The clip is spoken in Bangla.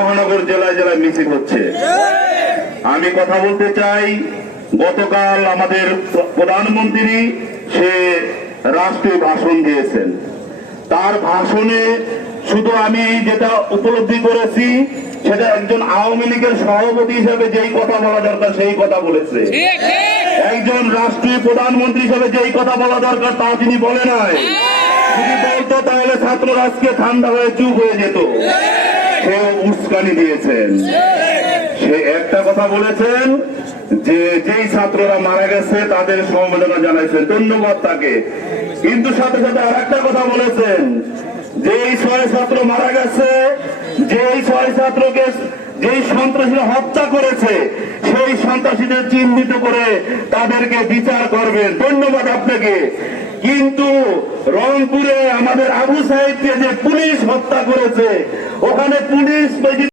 মহানগর জেলায় জেলায় মিছিল হচ্ছে। আমি কথা বলতে চাই, গতকাল আমাদের প্রধানমন্ত্রী সে রাষ্ট্রীয় ভাষণ দিয়েছেন। তার ভাষণে শুধু আমি যেটা উপলব্ধি করেছি, সেটা একজন আওয়ামী লীগের সভাপতি হিসেবে যেই কথা বলা দরকার সেই কথা বলেছে। একজন রাষ্ট্রীয় প্রধানমন্ত্রী হিসেবে যেই কথা বলা দরকার তা তিনি বলে নাই। যদি বলতো তাহলে ছাত্ররা আজকে ঠান্ডা হয়ে চুপ হয়ে যেত। সে উস্কানি দিয়েছেন। সে একটা কথা বলেছেন যে যেই ছাত্ররা মারা গেছে তাদের সমবেদনা জানাইছেন, ধন্যবাদ তাকে। কিন্তু সাথে সাথে আর একটা কথা বলেছেন, যেই 6 ছাত্র মারা গেছে, যেই 6 ছাত্রকে যেই সন্ত্রাসীরা হত্যা করেছে, সেই সন্ত্রাসীদের চিহ্নিত করে তাদেরকে বিচার করবেন, ধন্যবাদ আপনাকে। কিন্তু রংপুরে আমাদের আবু সাইদকে যে পুলিশ হত্যা করেছে, ওখানে পুলিশ